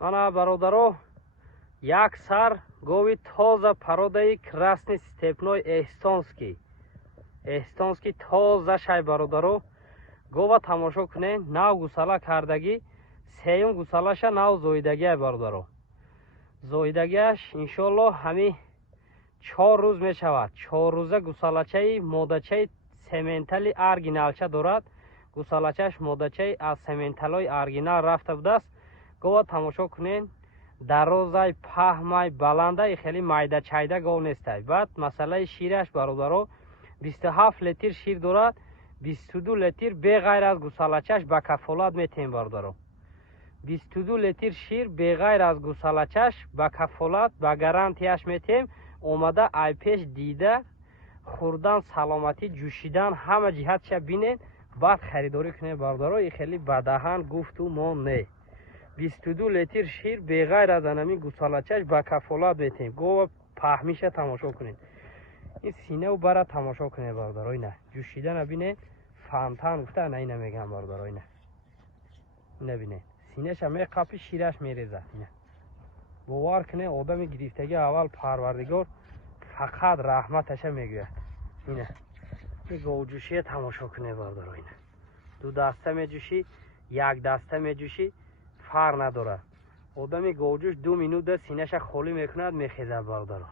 Ана бародаро, як сар гови тоза пародаи красни степной эстонский тоза шай бародаро, гова тамошо кунен, нав гусала кардаги, сеюм гусалаша нав зоидагия бародаро. Зоидагиаш иншолло ҳами 4 рӯз мешавад. 4 рӯза гусалачаи модачаи сементали аргиналча дорад. гусалачаш модачаи аз сементалои аргинал рафта будааст. гова тамошо кунен, дарозай паҳмай баландаи хеле майдачайда гов нестай. баъд масъалаи шираш бародаро 27 литр шир дорад. 22 литр беғайр аз гусалачаш ба кафолат метем бародаро. 22 литр шир беғайр аз гусалачаш ба кафолат ба гарантияш метем. омада айпеш дида хурдан саломатӣ ҷӯшидан ҳама ҷиҳатша бинен, баъд харидорӣ кунед бародаро. и хеле бадаҳан гуфту мо не. 22 литр шир беғайр аз анами гусалачаш ба кафолат метем. гова паҳмиша тамошо кунед. ин синаву бара тамошо кунед бародаро. ина ҷӯшидана бинед. фантан гуфта ана ина мегам бародаро. ина бинед, синаша меқапи, шираш мерезад. ина бовар кунед, одами гирифтаги аввал парвардигор фақат раҳматаша мегӯяд. ина ин говҷӯшия тамошо кунед бародаро. ина ду даста меҷӯшӣ, як даста меҷӯшӣ, фарқ надорад. одами говҷӯш 2 минута синаша холӣ мекунад, мехезад бародаро.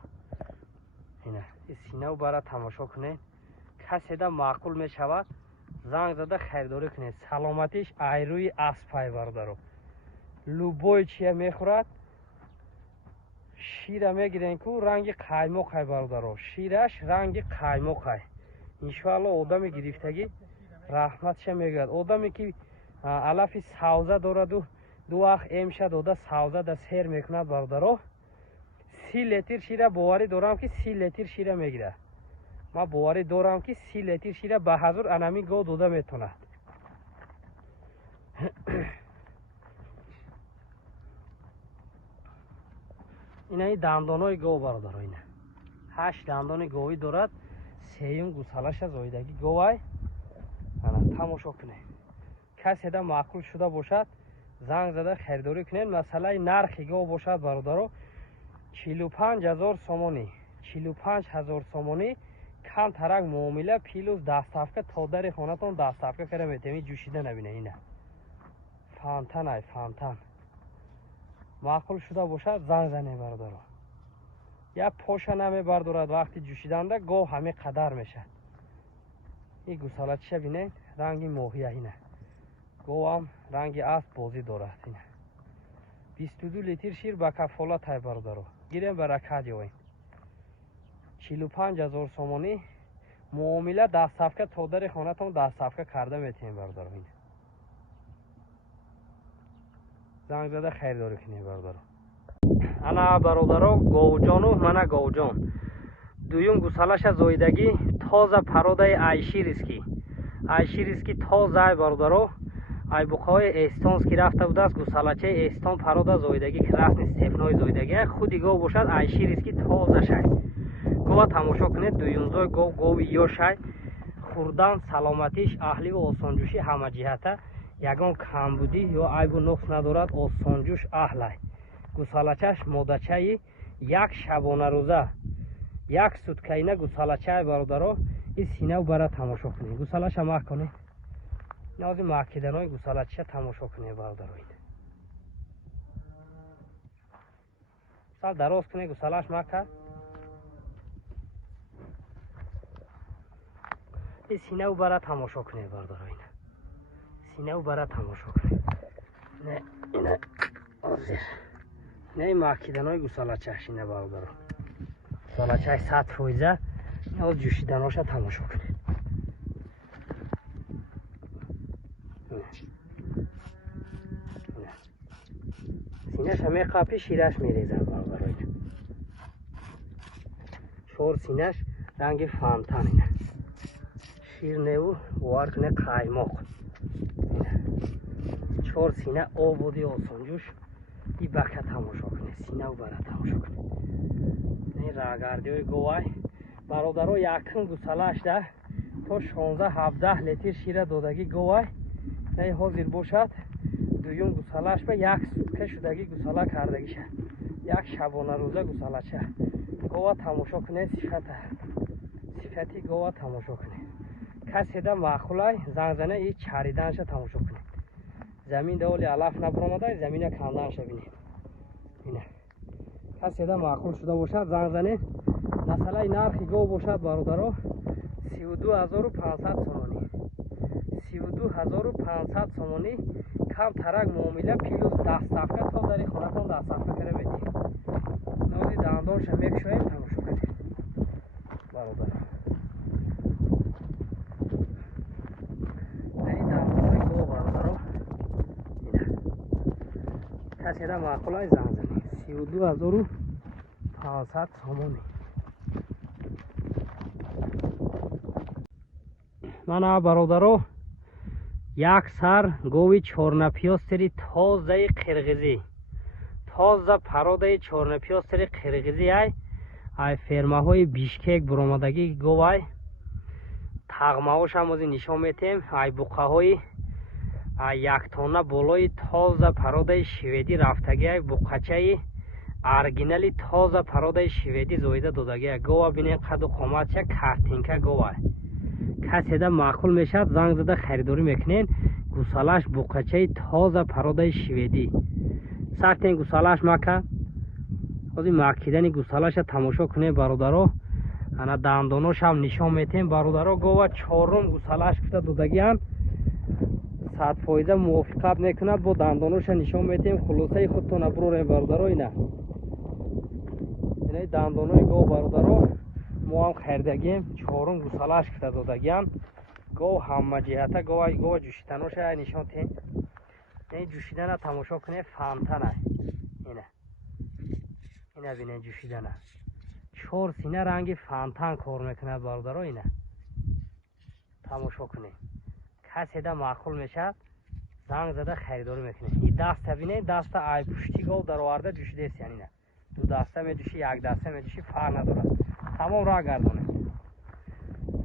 ина ин синаву бара тамошо кунед. каседа маъқул мешавад, занг зада харидорӣ кунед. саломатиш айрӯи аспай бародаро. лубой чия мехӯрад, шира мегирен ку ранги қаймоқай бародаро. шираш ранги қаймоқай. иншоалло одами гирифтагӣ раҳматша мегӯяд. одаме ки алафи савза дораду ду вақт эмша дода савза да сер мекунад бародаро. 30 литр шира боварӣ дорам ки 30 литр шира мегирад. ма боварӣ дорам ки 30 литр шира ба ҳазур анами гов дода метонад. инаи дандонои гов бародаро. ина 8 дандони говӣ дорад. сеюм гусалаша зоидаги говай. ана тамошо кунед. каседа маъқул шуда бошад, занг зада харидорӣ кунед. масъалаи нархи гов бошад бародаро 45000 сомонӣ. 45000 сомонӣ кам тарак муомила плюс дастафка то дари хонатон дастафка кара метавонӣ ҷӯшида набина. ина фантан ай фантан. маъқул шуда бошад, занг зане бародаро. як поша намебардорад вақти ҷӯшиданда гов ҳами қадар мешад. ин гусалачиша бинед, ранги моҳия. ина говам ранги аст бозӣ дорад. ина 22 литр шир ба кафолатай бародаро. гирем баракат ёвем. 45000 сомонӣ муомила дастафка то дари хонатон дастафка карда метавонем бародаро. ин занг зада харидорӣ кунед бародаро. ана бародаро говҷону мана говҷон. дуюм гусалаша зоидагӣ тоза пародаи айшириски тоза бародаро. айбуқаҳои эстонски рафта будааст. гусалачаи эстон парода зоидагӣ красни степной зоидагӣ худи гов бошад. айшириски тоза шай. гова тамошо кунед. дуюмзои гов гови ёшай. хурдан саломатиш аҳливу осонҷӯшӣ ҳама ҷиҳата ягон камбудӣ ё айбу нуқс надорад. осонҷӯш аҳлай. гусалачаш модачаи як шабонарӯза, як суткаина гусалачаи бародаро. ин синаву бара тамошо кунед. гусалаша маҳ кунед. нози маҳкиданои гусалачиша тамошо кунед бародаро. сал дароз кунед, гусалаш маҳ кард. ин синаву бара тамошо кунед бародаро. ина синаву бара тамошо кунед. ина озир не маҳкиданои гусалачаш. ина бародаро. гусалачаи 100%. ноз ҷӯшиданоша тамошо кунед. синаша меқапи, шираш мерезад бародаро. чор синаш ранги фантан. ина шир неву бовар кунед қаймоқ. ина чор сина ободи осонҷӯш. и бака тамошо кунед. синаву бара тамошо кунед. ин рагардиҳои говай бародаро. якум гусалашда то 16-17 литр шира додагӣ говай. ин ҳозир бошад دویم گوسالش به یک سوکه شدگی گوسالا کردگیشه، یک شبانه روزه گوسالشه. گوه تماشا کنه صفتی گوه تماشا کنه. کسی ده معقولای زنگ زنه ای چریدنش تماشا کنه. زمین دولی علف نبرامده زمین کندنش بینید. اینه کسی ده معقول شده باشد زنگ زنه. مثلا نرخ گو باشد برادرها 32500 سومانی. 32500 سومانی کم ترک معامله پیلوز 10 صفحه تا در خونتون 10 صفحه کرده بدید. نوزی دندانش میک شویم تماشا کنید برادرها. این دندانهای گو برادرها اینه کسی ده معقولای زنگ زنه 32500 سومانی. من برادرها یک سر گوی چورنپیاستری تازه قرغیزی، تازه پراده چورنپیاستری قرغیزی ای فرمه های بیشکک برآمدگی گوی تغمه هاش هم ازی نشان میتیم. ای بقه های یک تانه بالای تازه پراده شویدی رفتگی ای بقچه ارگینالی تازه پراده شویدی زویده دادگی گوی بینید قد و قامت چه کارتینکه گوی. کسی ده معقول میشد زنگ زده خریداری میکنین. گوسالش بقچه تازه پراده شویدی سرتین گوسالش مکه خودی مکیدنی گوسالش تماشا کنین برادرها. انا دنداناش هم نشان میتین برادرها. گوه چهارم گوسالش کفته دودگی هم 100% موافقت میکند با دنداناش نشان میتین. خلاصه خودتون برورین برادرها. اینه دندانای گوه برادرها ما هم خریدگیم. چهارم گوسالش کفته دودگیم. گو همه جهته گو جوشیدناش نشان تین. این جوشیدن تماشا کنه فهمتنه. اینه بینه جوشیدنه 4 سینه رنگی فانتان کار میکنه برادرها. اینه تماشا کنه کسی ده معقول میشه زنگ زده خریداری میکنه. این دسته بینه دسته ای پشتی گو در آورده جوشیده است. یعنی نه دو دسته میجوشی یک دسته میجوشی فرق نداره تمام راه گردونه.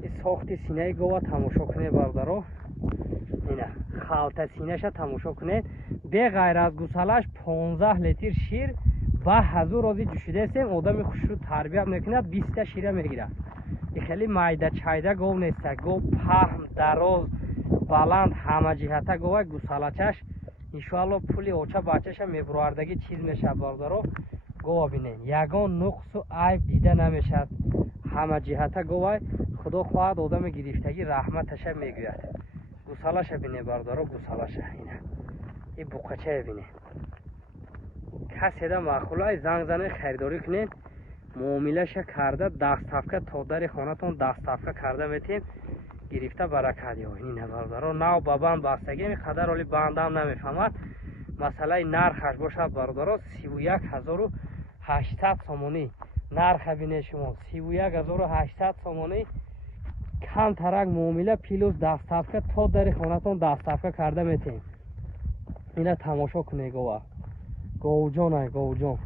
این ساخت سینه گو تماشا کنه برادرها. اینه خالت سینه‌ش تماشا کنه. به غیر از گوسالش 15 لیتر شیر و حضور روزی جوشیده است. آدم خوش رو تربیت میکنه 20 تا شیر میگیره. این خیلی مایده چایده گو نیست. گو پهن دراز بلند همه جهته گو گوسالچش ان شاء الله پولی اوچا بچه‌ش میبروردگی چیز میشه برادرها. گو ببینین یگان نقص و عیب دیده نمیشد. همه جهته گو خدا خواهد آدم گرفتگی رحمتش میگوید. گوسالش بینه برادرها. گوسالش اینه این بقچه بینه کسی ده معقولای زنگ زنه خریداری کنین. معاملهش کرده 10 صفحه تا در خانتون 10 صفحه کرده میتیم گرفته برکت یابین. اینه برادرها نو بابام بستگی میقدر ولی بندم نمیفهمد. مسئله نرخش باشد برادرها 31800 سومانی نرخ بینه شما 31800 سومانی کم ترک معامله پیلوز 10 صفحه تا در خانتون 10 صفحه کرده میتیم. اینه تماشا کنه گوجان گوجان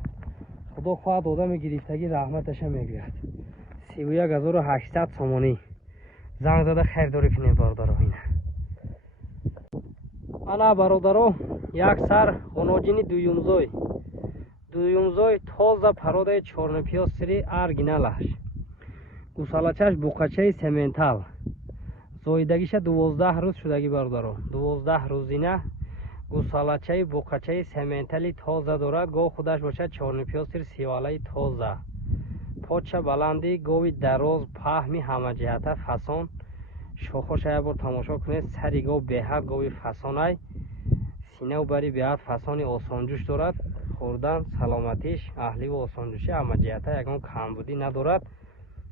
خدا خواهد آدم گرفتگی رحمتش میگوید. 31800 سومانی زنگ زده خریداری کنه برادرها. اینه انا برادرها یک سر خوناجینی دویمزوی تازه پراده چورنپیاستری ارگینالش گوسالچش بقچه سمنتال زویدگیش 12 روز شدگی برادرها. 12 روزینه گوسالچه بقچه سمنتالی تازه دارد. گو خودش باشد چورنپیاستری سیواله تازه پاچه بلندی گوی دراز پهمی همه جهته فسان شاخوش یک بار تماشا کنید. سری گو بهت گوی فسانه سینه و بری بهت فسانی آسانجوش دارد. خوردن سلامتیش اهلی و آسانجوشی همه جهته یکان کمبودی ندارد.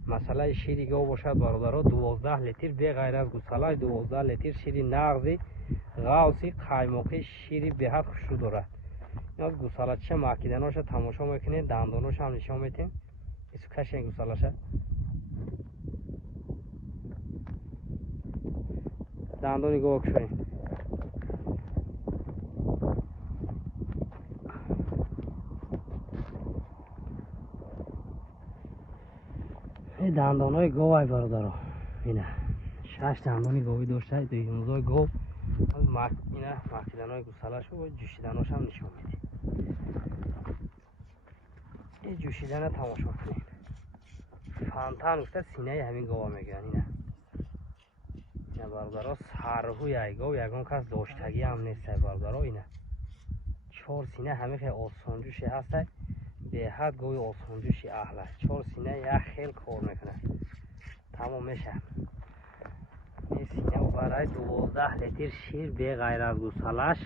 مسئله شیری گو باشد برادرها 12 لیتر به غیر از گوساله 12 لیتر شیری نغزی غوصی قیماقی شیری بهت خوشو دارد. این از گوساله چه مکیدناش تماشا میکنید. دنداناش هم نشان میتیم. ایسو کش این گوساله‌ش دندانی گو کشوین. این دندانای گو های برادرها. اینه 6 دندانی گوی داشته. دویمزای گو اینا ماکیدن‌های گوساله‌شو با جوشیدن‌هاش هم نشون میده. این جوشیدن تماشا کنید. فانتان گفته سینه همین گاوا میگن اینا. اینا برادرها سرهوی ای گاو یگان کس داشتگی هم نیست برادرها اینا. چهار سینه همین خیلی آسانجوشی هسته. به حد گوی آسانجوشی اهله. چهار سینه یک خیلی کار میکنه. تمام میشه. این سینه و برای 12 لیتر شیر به غیر از گوسالش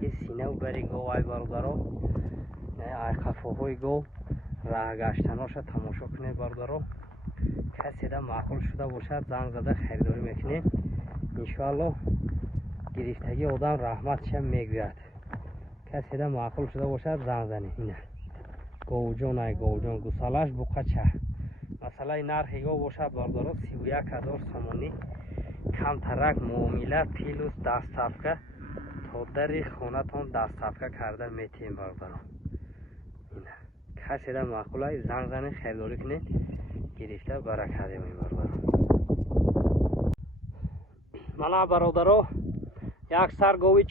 این سینه و برای گاوای برادرها ای خفاهای گاو راه گشتناش تماشا کنه برادرها. کسی ده معقول شده باشد زنگ زده خریداری میکنه. انشاءالله گرفتگی آدم رحمتش میگوید. کسی ده معقول شده باشد زنگ زنه. اینه گوجان ای گوجان گوسالش بقچه مثلا نرخ گاو باشد برادرها 31,000 سومانی کم ترک معامله پیلوس دستافکه تا در خونتون دستافکه کرده میتیم برادرها. اینه کسی ده معقوله زنگ زنه خریداری کنه گرفته برکت می برادرها. مانا برادرها یک سر گاوی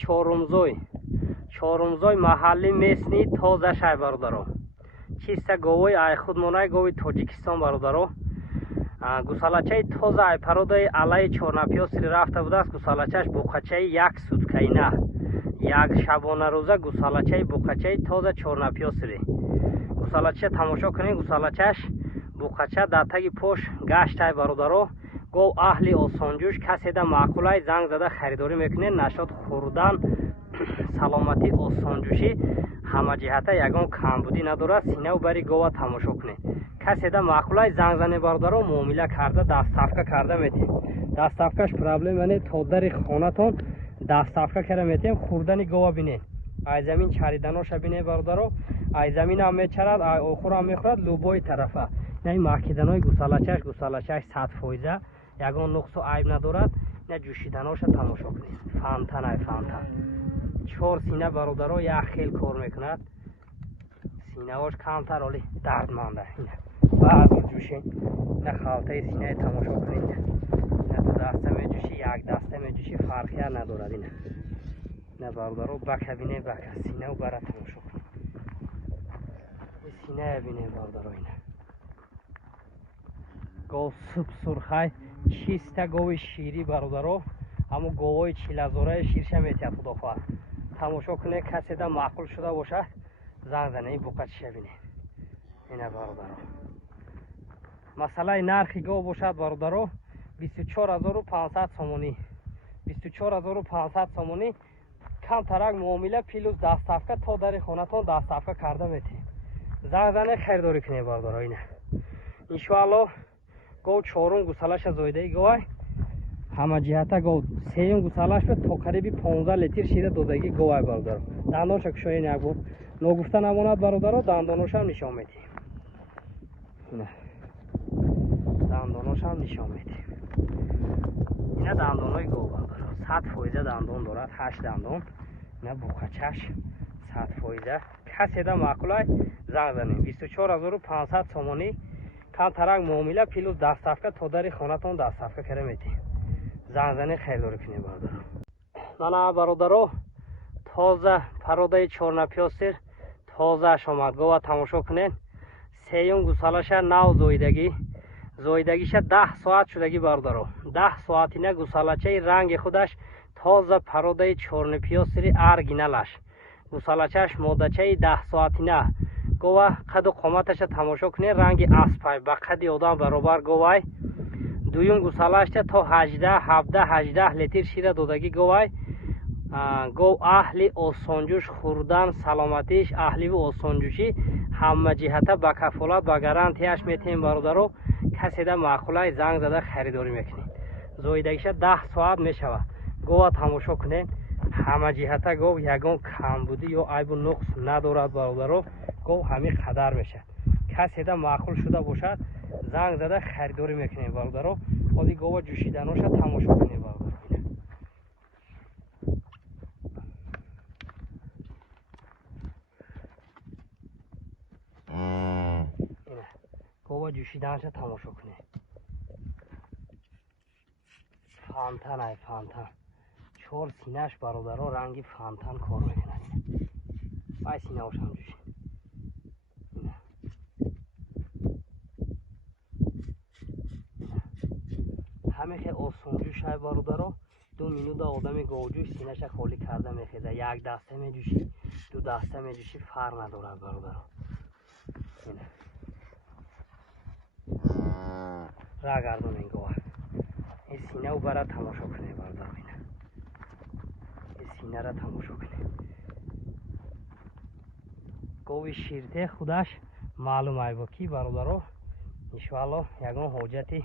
چهارمزوی محلی میسنی تازه شای برادرها. چیسته گاوی ای خودمونه گاوی تاجیکستان برادرها. گوسالچه تازه ای پرودای علی چورنپیاسری رفته بوده است. گوسالچهش بوقچه یک سوتکی نه یک شبانه روزه گوسالچه بوقچه تازه چورنپیاسری گوسالچه تماشا کنید. گوسالچهش بوقچه در تگ پوش گشته برادرها. گو اهلی آسانجوش کسی ده معقولای زنگ زده خریداری میکنه. نشاد خوردن سلامتی آسانجوشی همه جهته یگان کمبودی نداره. سینه و بری گوه تماشا کنه. کسی ده معقولای زنگ زنه برادرها معامله کرده دستافکه کرده میتیم. دستافکش پرابلم یعنی تا در خانتون دستافکه کرده میتیم. خوردن گوه بینه ای زمین چریدناش بینه برادرها. ای زمین هم میچرد ای آخر هم میخورد لوبای طرفه. نه ماکیدن‌های گوسالچهش 100% یگان نقص و عیب ندارد. نه جوشیدناش تماشا کنید. فانتان چهار سینه برادرها یک خیل کار میکند. سینه هاش کمتر ولی دردمنده. بعد جوشین نه خالته سینه تماشا کنید. نه دو دسته میجوشی یک دسته میجوشی فرقی ندارد. اینه نه برادرها بکه بینه بکه سینه و برا تماشا کنید. این سینه بینه برادرها. اینه گاو سوپ سرخای چیسته گاوی شیری برادرها. اما گاوای چیلزاره شیرشه میتید خدا خواهد تماشا کنه. کسی ده معقول شده باشه زنگ زنه این بوقت شبینه. اینه برادرها مثلا نرخی گاو باشد برادرها 24,500 سومانی 24,500 سومانی کم ترک معامله پیلوس دستافکه تا در خانتون دستافکه کرده میتی. زنگ زنه خریداری کنه برادرها. اینه انشاءالله گاو چهارم گوسالش زایده گاو همه جهته گاو سیم گوسالش به تا قریبی 15 لیتر شیر دادگی گاو برادرها. دندانش کشای یک بود نگفته نماند برادرها. دندانش هم نشان میدیم. اینه دندانش هم نشان میدیم. اینه دندانای گاو برادرها 100% دندان دارد. 8 دندان. اینه بوقچهش 100%. کسی ده معقولای زنگ زنیم. 24,500 سومانی کم ترک معامله پیلوس دستافکه تا در خانتون دستافکه کرده میتیم. زنگ زنه خریداری کنید برادرها. مانا برادرها تازه پرودای چورنپیاسر تازه آمد. گاو تماشا کنین. سیون گوسالش نو زایدگیش 10 ساعت شدگی برادرها. 10 ساعتی نه گوسالچه رنگ خودش تازه پرودای چورنپیاسر ارگینالش گوسالچهش مادچه 10 ساعتی نه گاو قد و قامتش تماشا کنین. رنگ اسپای با قد آدم برابر گاوای دویم گوسالش تا 18 لیتر شیر دادگی گاوای گاو اهلی آسانجوش خوردن سلامتیش اهلی و آسانجوشی همه جهته با کفالت با گارانتیش میتیم برادرها. کسی ده معقولای زنگ زده خریداری میکنید. زایدگیش 10 ساعت میشود. گاو تماشا کنید. همه جهته گاو یگان کمبودی یا عیب و نقص ندارد برادرها. گاو همین قدر میشه. کسی ده معقول شده باشد زنگ زده خریداری میکنید برادرها. خودی گاو جوشیدناش تماشا کنید برادرها. گاوا جوشیدنش تماشا کنه. فانتان چهار سینهش برادرها رنگی فانتان کار میکنه. بای سینه هاشم جوشید. همه خیلی آسان جوش های برادرها. 2 مینوت آدم گاوجوش سینهش خالی کرده میخیده. یک دسته میجوشی، 2 دسته میجوشی، فرق نداره برادرها. را گردون این گوه. این سینه رو برای تماشا کنه برادرها. این سینه را تماشا کنه. گوی شیرته خودش معلوم ای با کی برادرها. انشاءالله یگان حاجتی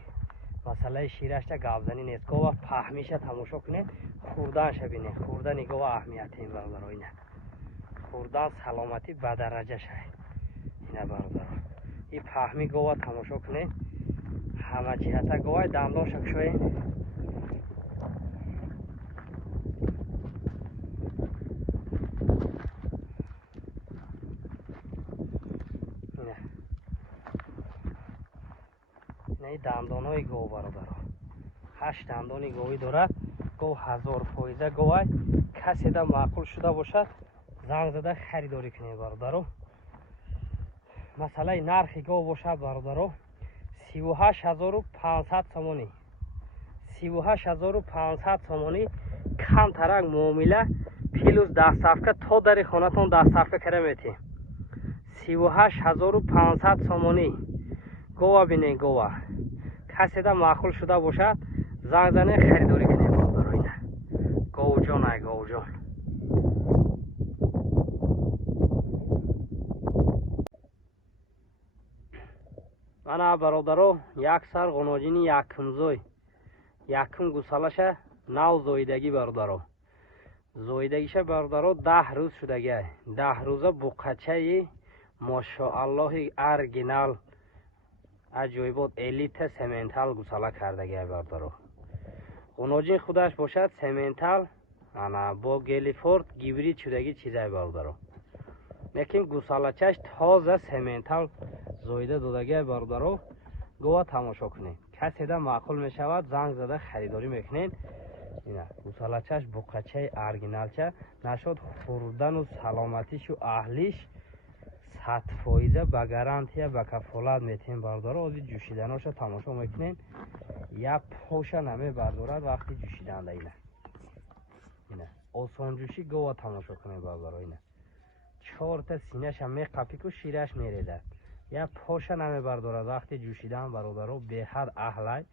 مسئله شیرش تا گابزنی نیست. گوه پهمیش تماشا کنه، خوردنش بینه. خوردن گوه اهمیت این برادرها. اینه خوردن سلامتی به درجه شه. اینه برادرها. این پهمی گوه تماشا کنه، همه جهت گوه دندان شکشوی. نه دندان های گوه برادرها. 8 دندانی گوی دارد. گوه 1000% گوه. کسی دا معقول شده باشد زنگ زده خریداری کنه برادرها. مسئله نرخ گوه باشد برادرها 38500 سومانی. 38500 سومانی کم ترک معامله پیلوز دستافکه تا در خانتون دستافکه کرده میتی. 38500 سومانی گوه بینه گوه. کسی دا معقول شده باشد زنگ زنه خریداری کنه برادرها. اینه گوه جان ای گوه جان. انا برادرها یک سر غناجینی یکم زوی یکم گوسالشه نو زویدگی برادرها. زویدگیشه برادرها 10 روز شدگی. 10 روزه بقچه ماشاءالله ارگینال عجایبات الیت سمنتال گوساله کردگی برادرها. غناجین خودش باشد سمنتال انا با گلیفورد گیبرید شدگی چیزای برادرها. لیکن گوسالچش تازه سمنتال زویده دادگی برادرها. گوه تماشا کنید. کسی دا معقول می شود زنگ زده خریداری میکنین. اینه گوسالچش بقچه ارگینالچه نشد خوردن و سلامتیش و اهلیش 100% به گارانتی به کفالت میتین برادرها. از جوشیدناش تماشا میکنین. یا پوشه نمی بردارد وقتی جوشیدن ده. اینه آسان جوشی گوه تماشا کنید برادرها. اینه 4 تا سینهش هم میقپیک و شیرش میریزد. یا پوشه نمی بردارد وقتی جوشیدن برادرها به حد اهلی.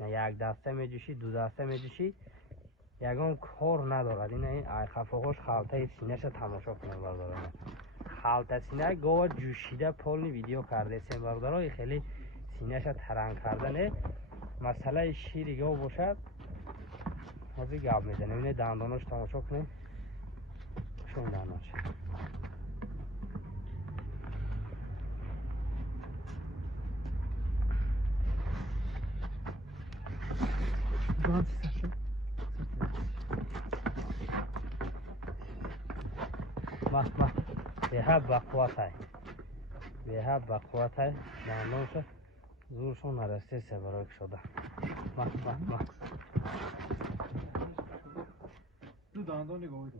نه یک دسته میجوشی، 2 دسته میجوشی، یگان کار ندارد. این ای خفاهاش خالته سینهش تماشا کنید برادرها. خالته سینه گوه جوشیده پولنی ویدیو کرده سیم برادرها. خیلی سینهش ترنگ کردنه. مسئله شیر گوه باشد ازی گاب میزنه. این دنداناش تماشا کنید. شون دنداناش مخ به حد بقوت های. به حد بقوت های دندانش زورشون نرسته سبراک شده. مخ 2 دندان گاوی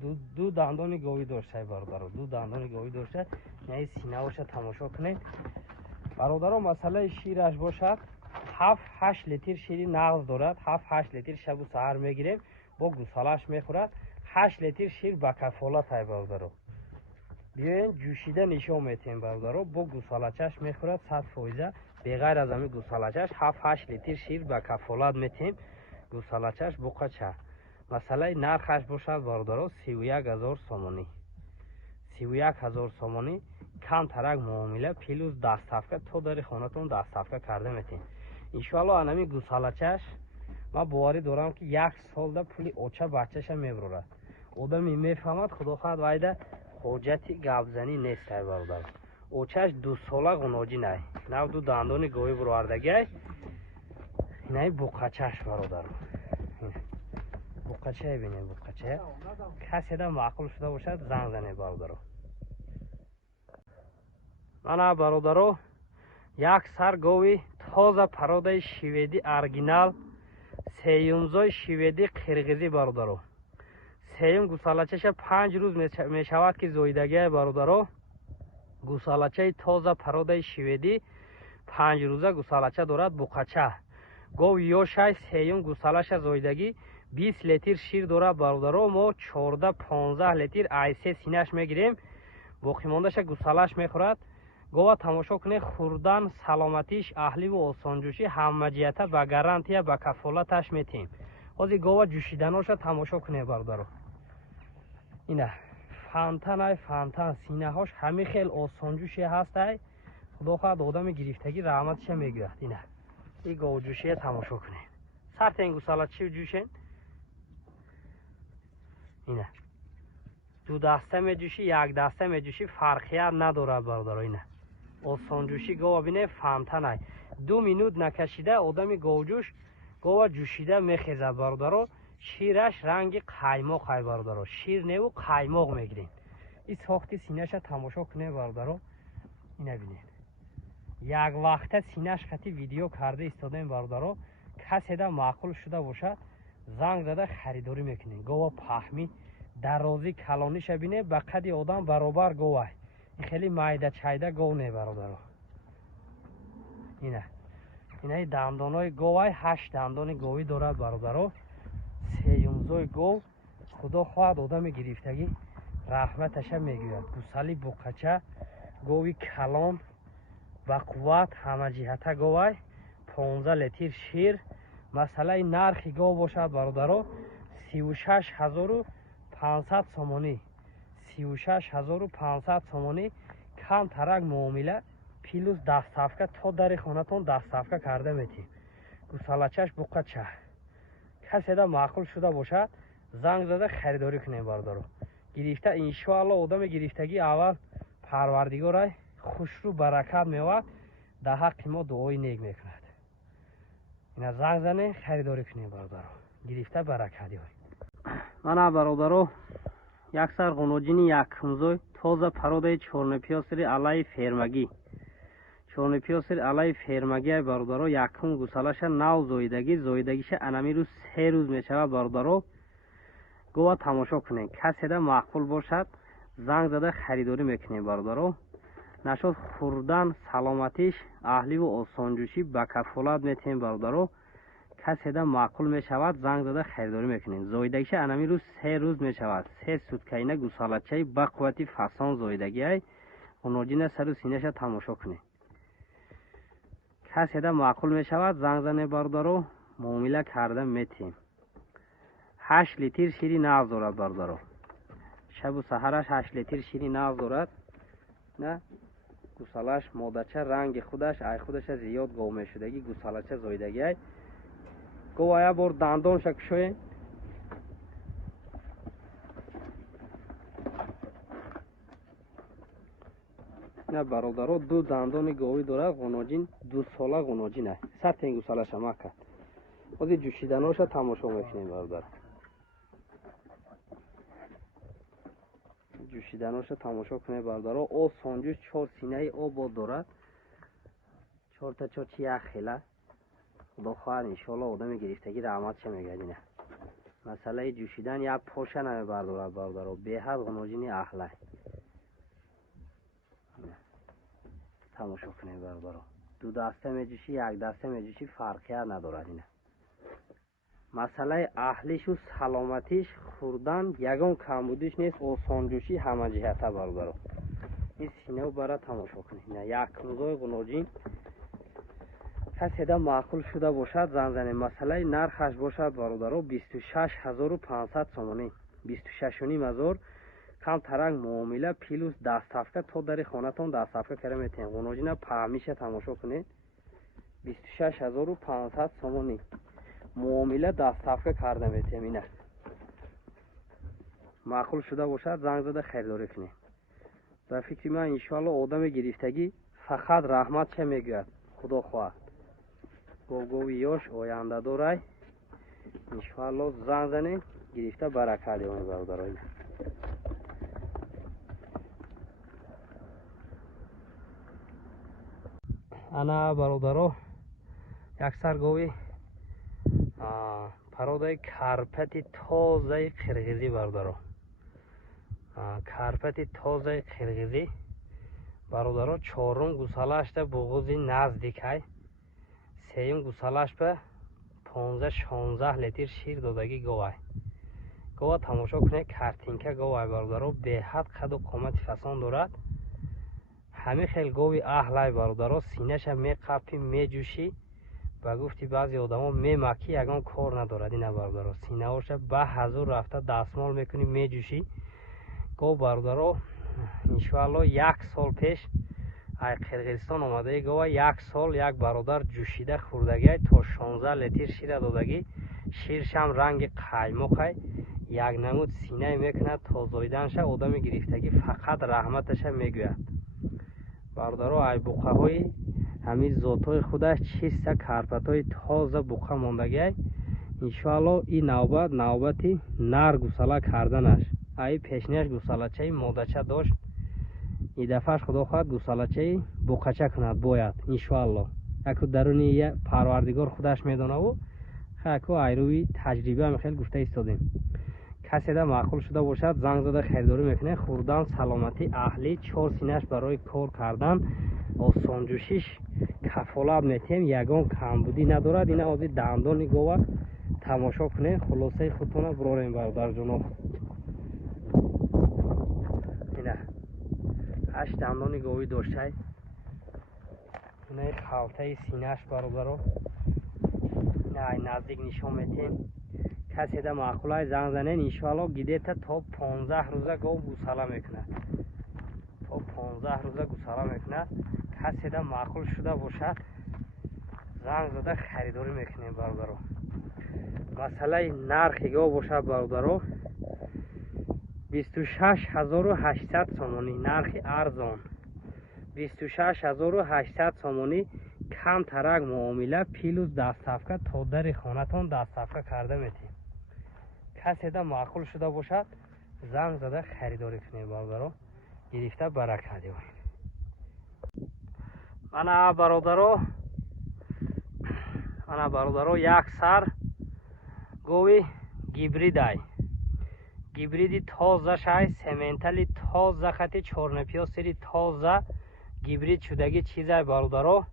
داره. 2 دندان گاوی داشته برادرها. 2 دندان گاوی داشته. نه سینه هاش تماشا کنید برادرها. مسئله شیرش باشد 7-8 لیتر شیری نغز دارد. 7-8 لیتر شب و سحر میگیریم با گوسالش میخورد. 8 لیتر شیر به کفالت های برادرها. بیاین جوشیده نشان میتین برادرها. با گوسالچش میخورد 100%. بغیر از همین گوسالچش 7-8 لیتر شیر به کفالت میتیم. گوسالچش بقچه مسئله نرخش باشد برادرها 31000 سومانی. 31000 سومانی کم ترک معامله پیلوز دستافکه تا در خانتون دستافکه کرده میتین. انشاءالله انمی گوسالچش ما باوری دارم که 1 سال ده پولی اوچه بچهش میبرد. آدمی میفهمد خدا خواهد وایده حاجتی گابزنی نیست برادر. اوچهش 2 ساله غناجی نه. نه 2 دندان گاوی برآوردگی. نه بقچهش برادر. بقچه بینه بقچه. کسی دا معقول شده باشد زنگ زنه برادر. من برادر یک سر گاوی تازه پراده شویدی ارگینال сеюмзои шведи қирғизӣ бародаро. Сеюм гусалачаша 5 рӯз мешавад ки зоидагиай бародаро. Гусалачаи тоза пародаи шведӣ 5 рӯза гусалача дорад буқача. Гов ёшай сеюм гусалаша зоидагӣ 20 литр шир дорад бародаро. Мо 14-15 литр айсе синаш мегирем. боқимондаша гусалаш мехӯрад. гова тамошо кунед хурдан саломатиш аҳливу осонҷӯшӣ ҳама ҷиҳата ба гарантия ба кафолаташ метиҳем. ҳозир гова ҷӯшиданоша тамошо кунед бародаро. ина фантанай фантан синаҳош ҳами хел осонҷӯше ҳастай. худо хоҳад одами гирифтагӣ раҳматиша мегӯяд. ина и говҷӯшия тамошо кунед. сартен гусалачи ҷӯшен. ина ду даста меҷӯшӣ, як даста меҷӯшӣ, фарқият надорад бародаро. ина осонҷӯшӣ гова бинед фантанай 2 минут накашида одами говҷӯш гова ҷӯшида мехезад бародаро. шираш ранги қаймоқ ай бародаро. шир неву қаймоқ мегирем. и сохти синаша тамошо кунед бародаро. ина бинед. як вақта синаш хати видео карда истодем бародаро. каседа маъқул шуда бошад занг зада харидорӣ мекунем. гова паҳмӣ дарози калониша бинед ба қади одам баробар говай. хеле майда чайда гов не бародаро. ина инаи дандонои говай 8 дандони говӣ дорад бародаро. сеюмзои гов худо хоҳад одами гирифтагӣ раҳматаша мегӯяд. гусали буқача гови калон ба қувват ҳама ҷиҳата говай 15 литр шир. масъалаи нархи гов бошад бародаро 36500 сомонӣ. 36500 сомонӣ камтарак муомила плюс дастсафка то дари хонатон дастсафка карда метиҳем. гусалачаш буқача. каседа маъқул шуда бошад занг зада харидорӣ кунем бародаро. гирифта иншоалло одами гирифтагӣ аввал парвардигорай хушрӯ баракат меовад дар ҳаққи мо дуои нек мекунад. ина занг зане харидорӣ кунем бародаро. гирифта баракат ёй. мана бародаро як сар ғуноҷини якумзой тоза пародаи чорнопиёсери алаи фермагӣ. чорнопиёсери алаи фермагиай бародаро якум гусалаша нав зоидагӣ. зоидагиша анами рӯз 3 рӯз мешавад бародаро. гова тамошо кунем. каседа маъқул бошад занг зада харидорӣ мекунем бародаро. нашод хурдан саломатиш аҳливу осонҷӯшӣ ба кафолат метиҳем бародаро. каседа маъқул мешавад занг зада харидорӣ мекунем. зоидагиша анами рӯз 3 рӯз мешавад. 3 суткаина гусалачаи ба қуввати фасон зоидагиай. ғуноҷина сару синаша тамошо кунем. каседа маъқул мешавад занг зане бародаро. муомила карда метиҳем. 8 литр шири нағз дорад бародаро. шабу саҳараш 8 литр шири нағз дорад. на гусалаш модача ранги худаш ай худаша зиёд гов мешудагӣ гусалача зоидагиай. гова я бор дандонша кушоем. на бародаро 2 дандони говӣ дорад. ғуноҷин 2 сола ғуноҷин ай. сартен гусалаша мака. ҳозир ҷӯшиданоша тамошо мекунем бародаро. ҷӯшиданоша тамошо кунед бародаро. осонҷӯш 4 синаи обод дорад. 4 та 4 чи як хела. худо хоҳад иншоалло одами гирифтагӣ раҳматша мегардина. масъалаи ҷӯшидан як поша намебардорад бародаро. беҳад ғуноҷини аҳлай. тамошо кунед бародаро. 2 даста меҷӯшӣ, 1 даста меҷӯшӣ фарқият надорад. ина масъалаи аҳлишу саломатиш хурдан ягон камбудиш нест. осонҷӯшӣ ҳама ҷиҳата бародаро. ин синав бара тамошо кунед. ина якумзои ғуноҷин каседа маъқул шуда бошад занг занем. масъалаи нархаш бошад бародаро 26500 сомонӣ. 26500 камтарак муомила плюс дастсафка то дари хонатон дастсафка карда метиҳем. ғуноҷина паҳмиша тамошо кунед. 26500 сомонӣ. муомила дастсафка карда метиҳем. ина маъқул шуда бошад занг зада харидорӣ кунед. дар фикри ман иншоалло одами гирифтагӣ фақат раҳматша мегӯяд. худо хоҳад. говгови ёш ояндадорай. иншоалло занг занем гирифта баракат ёбем бародаро. ана бародаро як сар гови пародаи карпати тозаи қирғизӣ бародаро. Карпати тозаи қирғизӣ бародаро, чорум гусалашда буғузи наздикай, сеюм гусалаш ба 15-16 литр шир додагӣ говай. Гова тамошо кунед, картинка говай бародаро, беҳад қаду қомати фасон дорад. ҳами хел гови аҳлай бародаро, синаша меқапи меҷӯшӣ, ба гуфти баъзе одамо мемаки, ягон кор надорад. ина бародаро, синаоша ба ҳазур рафта дастмол мекунӣ, меҷӯшӣ. гов бародаро, иншоалло 1 сол пеш ай қирғизистон омадаи гова 1 сол як бародар ҷӯшида хӯрдагиай, то 16 литр шира додагӣ. ширшам ранги қаймоқай, як намуд синае мекунад, то зоиданша одами гирифтагӣ фақат раҳматаша мегӯяд. бародаро, ай буқаҳои ҳамин зотҳои худаш чиста карпатҳои тоза буқа мондагиай. иншоалло ин навбат навбати нар гусала карданаш. ай пешнияш гусалачаи модача дошт, идафааш худо хоҳад гусалачаи буқача кунад бояд. иншоалло яку даруни парвардигор худаш медонаву яку айрӯи таҷриба мехел гуфта истодем. каседа маъқул шуда бошад, занг зада харидорӣ мекунед. хурдан саломати аҳлӣ, 4 синаш барои кор кардан, осонҷӯшиш кафолат метем, ягон камбудӣ надорад. ина ҳозир дандони гова тамошо кунед, хулосаи худтона бурорем бародарҷонов. ина 8 дандони говӣ доштай. ина халтаи синаш бародаро, ина ай наздик нишон метем. каседа маъқулай занг занен, иншоалло гидета то 15 рӯза гов гусала мекунад. то 15 рӯза гусала мекунад. каседа маъқул шуда бошад, занг зада харидорӣ мекунем бародаро. масъалаи нархи гов бошад бародаро, 26800 сомонӣ, нархи арзон. 26800 сомонӣ, камтарак муомила, плюс дастсафка, то дари хонатон дастсафка карда метем. каседа маъқул шуда бошад, занг зада харидорӣ кунем бародаро, гирифта баракат ёбед. мана бародаро як сар гови гибридай, гибриди тозашай, сементали тоза, хати чорнапиёсери тоза гибрид шудагӣ чизай бародаро.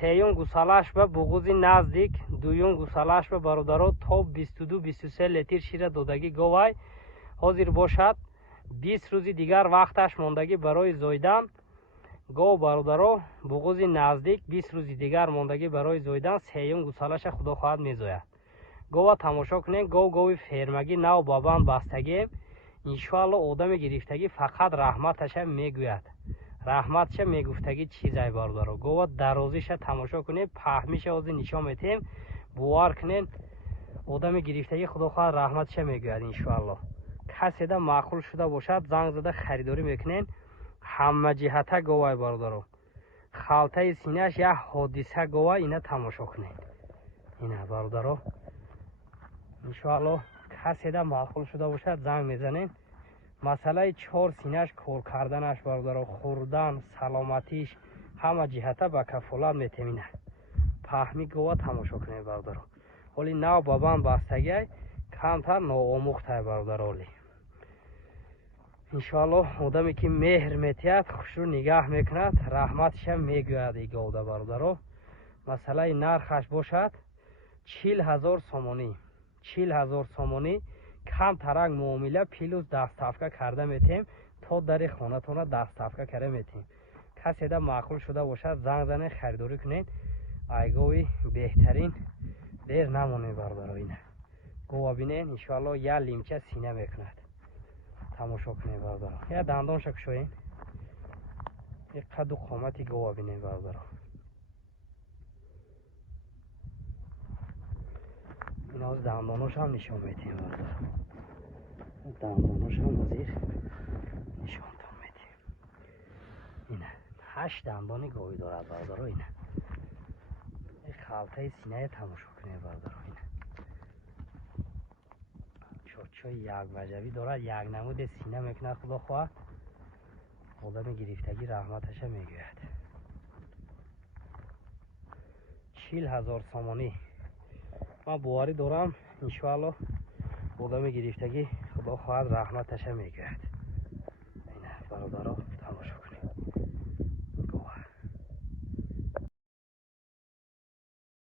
сеюм гусалаш ба буғузи наздик, дуюм гусалаш ба бародаро то 22-23 литр шира додагӣ говай. ҳозир бошад 20 рӯзи дигар вақташ мондагӣ барои зоидан. гов бародаро, буғузи наздик, 20 рӯзи дигар мондагӣ барои зоидан. сеюм гусалаша худо хоҳад мезояд. гова тамошо кунед, гови фермагӣ нав ба банд бастагием. иншоалло одами гирифтагӣ фақат раҳматаша мегӯяд. раҳматша мегуфтагӣ чизай бародаро. гова дарозиша тамошо кунед, паҳмиша ҳозир нишон метем. бовар кунед, одами гирифтагӣ худо хоҳад раҳматаша мегӯяд иншоалло. каседа маъқул шуда бошад, занг зада харидорӣ мекунед. ҳама ҷиҳата говай бародаро, халтаи синаш як ҳодиса гова. ина тамошо кунед. ина бародаро, иншоалло каседа маъқул шуда бошад, занг мезанед. масъалаи 4 синаш кор карданаш бародаро, хурдан, саломатиш, ҳама ҷиҳата ба кафолат метем. ина паҳми гова тамошо кунед бародаро. ҳоли нав ба банд бастагиай, камтар ноомӯхтай бародаро. ҳоли иншоалло одаме ки меҳр метиҳад, хушрӯ нигаҳ мекунад, раҳматиша мегӯяд и говда бародаро. масъалаи нархаш бошад 40000 сомонӣ, 40000 сомонӣ, камтарак муомила, плюс дастсафка карда метем. то дари хонатона дастсафка карда метем. каседа маъқул шуда бошад, занг занед, харидорӣ кунед. айгови беҳтарин дер намонед бародаро. ина гова бинед, иншоалло як лимча сина мекунад. тамошо кунед бародаро. я дандонша кушоед. як қаду қомати гова бинед бародаро. ин ҳоз дандоношам нишон метем бародаро. дандоношам ҳозир нишонтон метем. ина 8 дандони говӣ дорад бародаро. ина халтаи синае тамошо кунед бародаро. ина чорчои як ваҷавӣ дорад, як намуде сина мекунад худо хоҳад. одами гирифтагӣ раҳматаша мегӯяд. 40000 сомонӣ, من باوری دارم انشاءالله آدم گرفتگی خدا خواهد رحمتش میکرد.